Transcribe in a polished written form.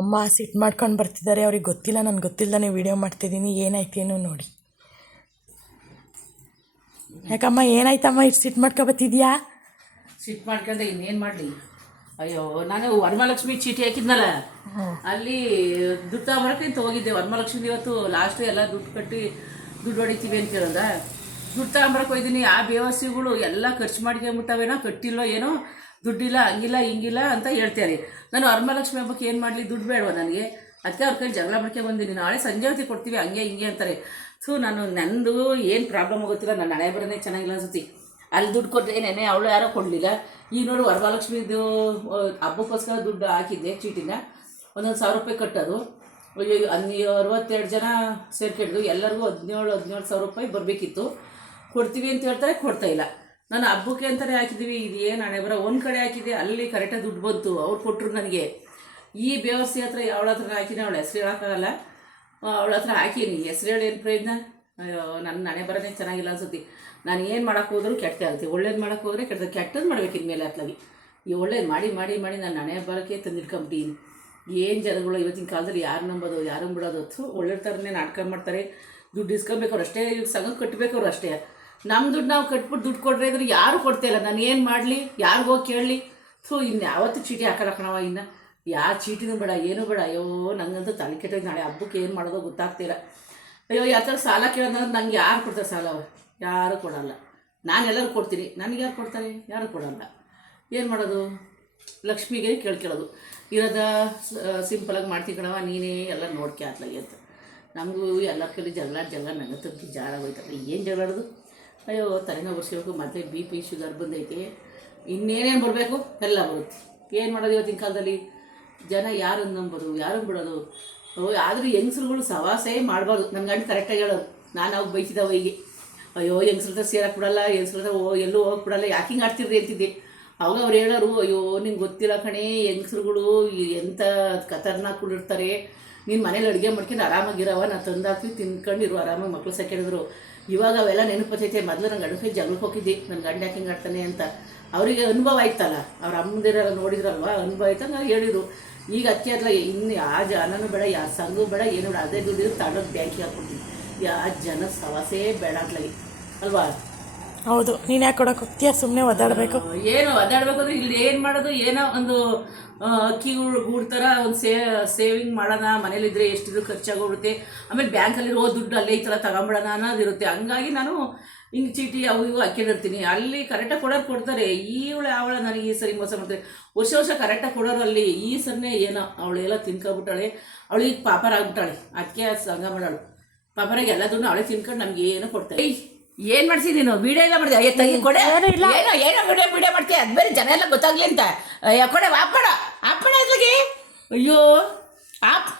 ಅಮ್ಮ ಸಿಟ್ಟು ಮಾಡ್ಕೊಂಡು ಬರ್ತಿದ್ದಾರೆ. ಅವ್ರಿಗೆ ಗೊತ್ತಿಲ್ಲ, ನನಗೆ ಗೊತ್ತಿಲ್ಲದೇ ವಿಡಿಯೋ ಮಾಡ್ತಿದ್ದೀನಿ. ಏನಾಯ್ತೇನೋ ನೋಡಿ. ಯಾಕಮ್ಮ ಏನಾಯ್ತಮ್ಮ ಇಷ್ಟು ಸಿಟ್ಟು ಮಾಡ್ಕೊಬತ್ತಿದ್ಯಾ? ಸಿಟ್ಟು ಮಾಡ್ಕೊಂಡೆ ಇನ್ನೇನು ಮಾಡಲಿ. ಅಯ್ಯೋ, ನಾನು ವರಮಹಾಲಕ್ಷ್ಮಿ ಚೀಟಿ ಹಾಕಿದ್ನಲ್ಲ, ಅಲ್ಲಿ ದುಡ್ಡು ತಗೊಂಬರಕ್ಕೆ ಅಂತ ಹೋಗಿದ್ದೆ. ವರಮಹಾಲಕ್ಷ್ಮಿ ಇವತ್ತು ಲಾಸ್ಟ್ ಎಲ್ಲ ದುಡ್ಡು ಕಟ್ಟಿ ದುಡ್ಡು ಹೊಡಿತೀವಿ ಅಂತ ಕೇಳಿದ. ದುಡ್ಡು ತಗೊಂಬರಕ್ಕೆ ಹೋಗಿದ್ದೀನಿ. ಆ ಬೇವಸಿಗಳು ಎಲ್ಲ ಖರ್ಚು ಮಾಡ್ಕೊಂಬಿಟ್ಟವೇನೋ, ಕಟ್ಟಿಲ್ಲೋ ಏನೋ, ದುಡ್ಡಿಲ್ಲ, ಹಂಗಿಲ್ಲ ಹಿಂಗಿಲ್ಲ ಅಂತ ಹೇಳ್ತಾರೆ. ನಾನು ವರಮಹಾಲಕ್ಷ್ಮಿ ಹಬ್ಬಕ್ಕೆ ಏನು ಮಾಡಲಿ, ದುಡ್ಡು ಬೇಡವ ನನಗೆ. ಅದಕ್ಕೆ ಅವ್ರ ಕೈ ಜಗಳ ಮಾಡ್ಕೊಂಡು ಬಂದೀನಿ. ನಾಳೆ ಸಂಜೆ ಹೊತ್ತಿಗೆ ಕೊಡ್ತೀವಿ, ಹಂಗೆ ಹಿಂಗೆ ಅಂತಾರೆ. ನಂದು ಏನು ಪ್ರಾಬ್ಲಮ್ ಆಗುತ್ತಿಲ್ಲ, ನನ್ನ ಹಣೆ ಬರೋನೇ ಚೆನ್ನಾಗಿಲ್ಲ ಅನ್ಸುತ್ತೆ. ಅಲ್ಲಿ ದುಡ್ಡು ಕೊಟ್ಟರೆ ನೆನೆ ಅವಳು ಯಾರೋ ಕೊಡಲಿಲ್ಲ. ಈಗ ನೋಡಿ ವರಮಹಾಲಕ್ಷ್ಮಿದು ಹಬ್ಬಕ್ಕೋಸ್ಕರ ದುಡ್ಡು ಹಾಕಿದ್ದೆ ಚೀಟಿನ. 1,000 ರೂಪಾಯಿ ಕಟ್ಟೋದು. 62 ಜನ ಸೇರ್ಕೊಂಡಿದ್ದು ಎಲ್ಲರಿಗೂ 17,000 ರೂಪಾಯಿ ಬರಬೇಕಿತ್ತು. ಕೊಡ್ತೀವಿ ಅಂತ ಹೇಳ್ತಾರೆ, ಕೊಡ್ತಾಯಿಲ್ಲ. ನಾನು ಹಬ್ಬಕ್ಕೆ ಅಂತಲೇ ಹಾಕಿದ್ದೀವಿ. ಇದು ಏನು ಹಣೆ ಬರೋ. ಒಂದು ಕಡೆ ಹಾಕಿದ್ದೆ, ಅಲ್ಲಿ ಕರೆಕ್ಟಾಗಿ ದುಡ್ಡು ಬಂತು, ಅವ್ರು ಕೊಟ್ಟರು ನನಗೆ. ಈ ಬೇವಸ್ಥೆ ಹತ್ರ ಅವಳ ಹತ್ರ ಹಾಕಿನಿ, ಅವಳು ಹೆಸ್ರು ಹೇಳೋಕ್ಕಾಗಲ್ಲ. ಅವಳ ಹತ್ರ ಹಾಕೀನಿ, ಹೆಸ್ರು ಹೇಳಿ ಏನು ಪ್ರಯೋಜನ? ನನ್ನ ಹಣೆ ಬರೋದೇ ಚೆನ್ನಾಗಿಲ್ಲ ಅನ್ಸುತ್ತೆ. ನಾನು ಏನು ಮಾಡೋಕ್ಕೆ ಹೋದರೂ ಕೆಟ್ಟದೇ ಆಗುತ್ತೆ. ಒಳ್ಳೇದು ಮಾಡೋಕ್ಕೆ ಹೋದರೆ ಕೆಟ್ಟದ್ದು ಮಾಡ್ಬೇಕು ಇನ್ಮೇಲೆ. ಅತ್ಲಾಗಿ ಈ ಒಳ್ಳೇದು ಮಾಡಿ ಮಾಡಿ ಮಾಡಿ ನನ್ನ ಹಣೆ ಬರೋಕ್ಕೆ ತಂದಿಟ್ಕೊಂಬಿಟ್ಟಿನಿ. ಏನು ಜನಗಳು ಇವತ್ತಿನ ಕಾಲದಲ್ಲಿ ಯಾರು ನಂಬೋದು, ಯಾರು ಬಿಡೋದು? ಒಳ್ಳೆ ಥರನೇ ನಾಟಕ ಮಾಡ್ತಾರೆ. ದುಡ್ಡು ಇಸ್ಕೊಬೇಕು ಅವ್ರು ಅಷ್ಟೇ, ಸಂಘ ಕಟ್ಟಬೇಕು ಅವ್ರು ಅಷ್ಟೇ. ನಮ್ಮ ದುಡ್ಡು ನಾವು ಕಟ್ಬಿಟ್ಟು ದುಡ್ಡು ಕೊಡ್ರೆ ಇದ್ರೆ ಯಾರು ಕೊಡ್ತಾಯಿಲ್ಲ. ನಾನು ಏನು ಮಾಡಲಿ, ಯಾರಿಗೋಗಿ ಕೇಳಲಿ? ಇನ್ನು ಯಾವತ್ತೂ ಚೀಟಿ ಹಾಕಲ್ಲ ಕಣವ. ಇನ್ನು ಯಾವ ಚೀಟಿನೂ ಬೇಡ, ಏನೂ ಬೇಡ. ಅಯ್ಯೋ, ನನಗಂತೂ ತಲೆ ಕೆಟ್ಟೋಗಿ. ನಾಳೆ ಹಬ್ಬಕ್ಕೆ ಏನು ಮಾಡೋದೋ ಗೊತ್ತಾಗ್ತಿಲ್ಲ. ಅಯ್ಯೋ, ಯಾವ ಥರ ಸಾಲ ಕೇಳೋದಂದ್ರೆ ನಂಗೆ ಯಾರು ಕೊಡ್ತಾರೆ ಸಾಲ? ಯಾರೂ ಕೊಡೋಲ್ಲ. ನಾನು ಎಲ್ಲರೂ ಕೊಡ್ತೀನಿ, ನನಗೆ ಯಾರು ಕೊಡ್ತಾರೆ? ಯಾರು ಕೊಡೋಲ್ಲ. ಏನು ಮಾಡೋದು? ಲಕ್ಷ್ಮಿಗೆ ಕೇಳ್ಕೊಳ್ಳೋದು. ಇರೋದ ಸಿಂಪಲಾಗಿ ಮಾಡ್ತೀನಿ ಕಣವ, ನೀನೇ ಎಲ್ಲ ನೋಡ್ಕೆ ಆತ್ಲಾಗೆ ಅಂತ. ನಮಗೂ ಎಲ್ಲರ ಕೈಲಿ ಜಗಳ ನನಗೆ ತಪ್ಪಿ ಜಾರ ಹೋಯ್ತಲ್ಲ. ಏನು ಜಗಳಾಡೋದು? ಅಯ್ಯೋ, ತಲೆನೋವು ಬರ್ಸ್ಬೇಕು. ಮೊದಲೇ BP ಶುಗರ್ ಬಂದೈತೆ, ಇನ್ನೇನೇನು ಬರಬೇಕು ಎಲ್ಲ ಬರುತ್ತೆ. ಏನು ಮಾಡೋದು ಇವತ್ತಿನ ಕಾಲದಲ್ಲಿ? ಜನ ಯಾರನ್ನು ನಂಬೋದು, ಯಾರನ್ನು ಬಿಡೋದು? ಆದರೂ ಹೆಂಗಸ್ರುಗಳು ಸವಾಸೇ ಮಾಡಬಾರ್ದು. ನನ್ನ ಗಂಡು ಕರೆಕ್ಟಾಗಿ ಹೇಳೋದು. ನಾನು ಅವಾಗ ಬೈತಿದ್ದಾವೆ ಹೀಗೆ. ಅಯ್ಯೋ, ಹೆಂಗಸ್ರ ಹತ್ರ ಸೇರಕ್ಕೆ ಬಿಡಲ್ಲ, ಹೆಂಗಸ್ರ ಹತ್ರ ಎಲ್ಲೂ ಹೋಗಿ ಬಿಡಲ್ಲ, ಯಾಕೆ ಹಿಂಗೆ ಆಡ್ತಿರ್ರಿ ಅಂತಿದ್ದೆ. ಅವಾಗ ಅವ್ರು ಹೇಳೋರು, ಅಯ್ಯೋ ನಿಂಗೆ ಗೊತ್ತಿಲ್ಲ ಕಣೇ, ಹೆಂಗಸ್ರುಗಳು ಎಂಥ ಖತರ್ನಾಕ್ಗಳಿರ್ತಾರೆ. ನೀನು ಮನೇಲಿ ಅಡುಗೆ ಮಾಡ್ಕೊಂಡು ಆರಾಮಾಗಿರವ, ನಾನು ತಂದಾಕಿ ತಿನ್ಕೊಂಡಿರು, ಆರಾಮಾಗಿ ಮಕ್ಳು ಸಾಕಿಡಿದ್ರು. ಇವಾಗ ಅವೆಲ್ಲ ನೆನಪತ್ತೈತೆ. ಮೊದಲು ನಂಗೆ ಅಡುಗೆ ಜಗಳಕ್ಕೆ ಹೋಗಿದ್ದೆ, ನನ್ನ ಗಂಡ ಯಾಕೆ ಹಿಂಗೆ ಆಡ್ತಾನೆ ಅಂತ. ಅವರಿಗೆ ಅನುಭವ ಆಯ್ತಲ್ಲ, ಅವ್ರ ಅಮ್ಮದಿರೆಲ್ಲ ನೋಡಿದ್ರಲ್ವ, ಅನುಭವ ಆಯ್ತು. ನಾನು ಹೇಳಿದರು. ಈಗ ಅದಕ್ಕೆ ಅಲ್ಲ, ಇನ್ನು ಯಾವ ಜನನೂ ಬೇಡ, ಯಾವ ಸಂಘೂ ಬೇಡ, ಏನು ಬೇಡ. ಅದೇ ದುಡ್ಡು ತಗೊಂಡೋಗಿ ಬ್ಯಾಂಕಿಗೆ ಹಾಕ್ಕೊಡ್ತೀನಿ. ಯಾವ ಜನ ಸವಾಸೇ ಬೇಡ ಅಂತಲಾಗಿ ಅಲ್ವಾ? ಹೌದು. ನೀನು ಯಾಕೆ ಕೊಡೋಕೆ ಹೋಗ್ತೀಯ? ಸುಮ್ಮನೆ ಒದ್ದಾಡಬೇಕು. ಏನು ಒದ್ದಾಡಬೇಕು ಅಂದರೆ ಇಲ್ಲಿ ಏನು ಮಾಡೋದು? ಏನೋ ಒಂದು ಅಕ್ಕಿಗಳು ಗೂಡ್ತಾರ ಒಂದು ಸೇವಿಂಗ್ ಮಾಡೋಣ. ಮನೇಲಿದ್ದರೆ ಎಷ್ಟಿದ್ರು ಖರ್ಚಾಗೋಗ್ಬಿಡುತ್ತೆ. ಆಮೇಲೆ ಬ್ಯಾಂಕಲ್ಲಿರೋ ದುಡ್ಡು ಅಲ್ಲೇ ಈ ಥರ ತಗೊಂಬಿಡೋಣ ಅನ್ನೋದಿರುತ್ತೆ. ಹಂಗಾಗಿ ನಾನು ಹಿಂಗೆ ಚೀಟಿ ಅವು ಇವು ಹಾಕಿಡಿರ್ತೀನಿ. ಅಲ್ಲಿ ಕರೆಕ್ಟಾಗಿ ಕೊಡೋರು ಕೊಡ್ತಾರೆ. ಇವಳು ಅವಳ ನನಗೆ ಈ ಸರಿ ಮೋಸ ಮಾಡ್ತಾರೆ. ವರ್ಷ ಕರೆಕ್ಟಾಗಿ ಕೊಡೋರು ಅಲ್ಲಿ. ಈ ಸರಿನೇ ಏನೋ ಅವಳೆಲ್ಲ ತಿನ್ಕೊಬಿಟ್ಟಾಳೆ. ಅವಳಿಗೆ ಪಾಪರ ಆಗ್ಬಿಟ್ಟಾಳೆ. ಅದಕ್ಕೆ ಸಂಘ ಮಾಡೋಳು. ಪಾಪರಾಗಿ ಎಲ್ಲ ದುಡ್ಡು ಅವಳೇ ತಿನ್ಕೊಂಡು ನಮ್ಗೆ ಏನೋ ಕೊಡ್ತಾರೆ. ಏನು ಮಾಡ್ತೀನಿ ನೀನು? ವಿಡಿಯೋ ಎಲ್ಲ ಮಾಡಿದೆ? ತೆಗಿ ಕೊಡೆ. ಏನೋ ವಿಡಿಯೋ ಮಾಡ್ತೀಯ? ಅದು ಬೇರೆ ಜನ ಎಲ್ಲ ಗೊತ್ತಾಗ್ಲಿ ಅಂತ. ಕೊಡೆ ಆಪಡ ಅದ್ಲಾಗೆ. ಅಯ್ಯೋ ಆಪ್